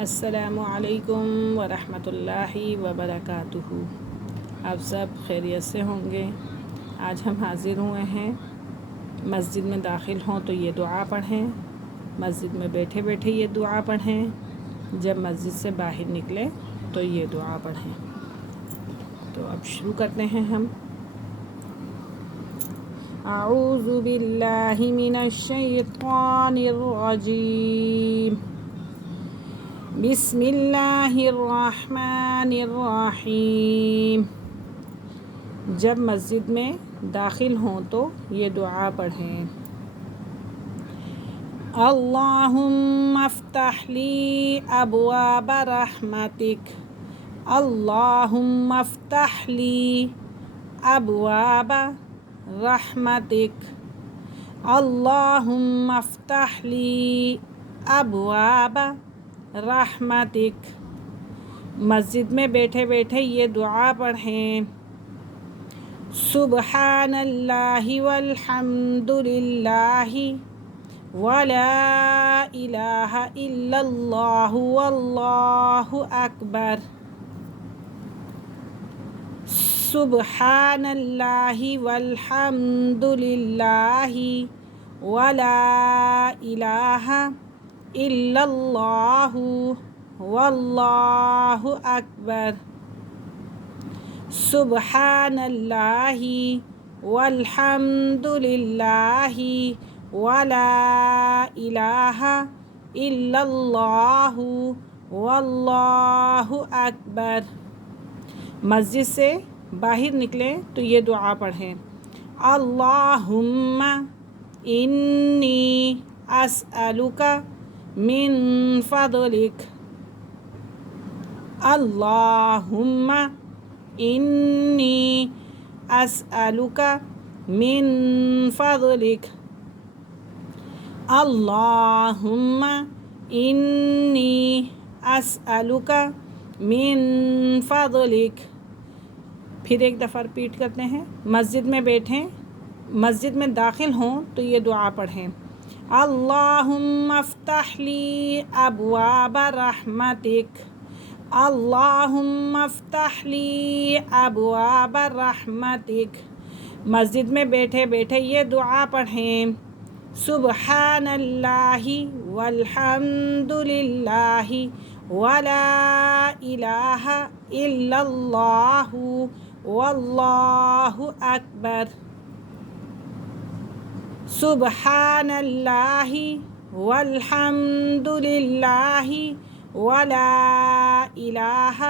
السلام علیکم ورحمۃ اللہ وبرکاتہ۔ آپ سب خیریت سے ہوں گے۔ آج ہم حاضر ہوئے ہیں، مسجد میں داخل ہوں تو یہ دعا پڑھیں، مسجد میں بیٹھے بیٹھے یہ دعا پڑھیں، جب مسجد سے باہر نکلیں تو یہ دعا پڑھیں۔ تو اب شروع کرتے ہیں ہم۔ اعوذ باللہ من الشیطان الرجیم، بسم اللہ الرحمن الرحیم۔ جب مسجد میں داخل ہوں تو یہ دعا پڑھیں۔ اللہم افتح لی ابواب رحمتک، اللہم افتح لی ابواب رحمتک، اللہم افتح لی ابواب رحمتک۔ مسجد میں بیٹھے بیٹھے یہ دعا پڑھیں۔ سبحان اللہ والحمد للہ ولا الہ الا اللہ واللہ اکبر۔ سبحان اللہ والحمد للہ ولا الہ الا اللہ واللہ اکبر۔ سبحان اللہ والحمد للہ ولا الہ الا اللہ واللہ اکبر۔ مسجد سے باہر نکلیں تو یہ دعا پڑھیں۔ اللہم انی اسألک من فضلک، اللہم انی اسألک من فضلک، اللہم انی اسألک من فضلک۔ پھر ایک دفعہ ریپیٹ کرتے ہیں۔ مسجد میں بیٹھیں، مسجد میں داخل ہوں تو یہ دعا پڑھیں۔ اللہم افتح لی ابواب رحمتک، اللہم افتح لی ابواب رحمتک۔ مسجد میں بیٹھے بیٹھے یہ دعا پڑھیں۔ سبحان اللہ والحمد للہ ولا الہ الا اللہ واللہ اکبر۔ سبحان اللہ والحمد للہ ولا الہ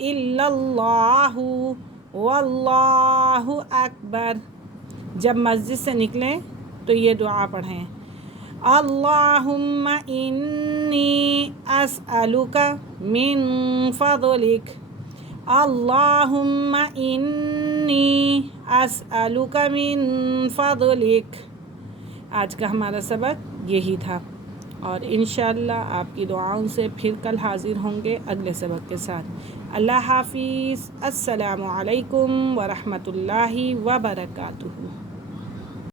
الا اللہ واللہ اکبر۔ جب مسجد سے نکلیں تو یہ دعا پڑھیں۔ اللہم انی اسألک من فضلک، اللہم انی اسألک من فضلک۔ آج کا ہمارا سبق یہی تھا، اور انشاءاللہ آپ کی دعاؤں سے پھر کل حاضر ہوں گے اگلے سبق کے ساتھ۔ اللہ حافظ۔ السلام علیکم ورحمۃ اللہ وبرکاتہ۔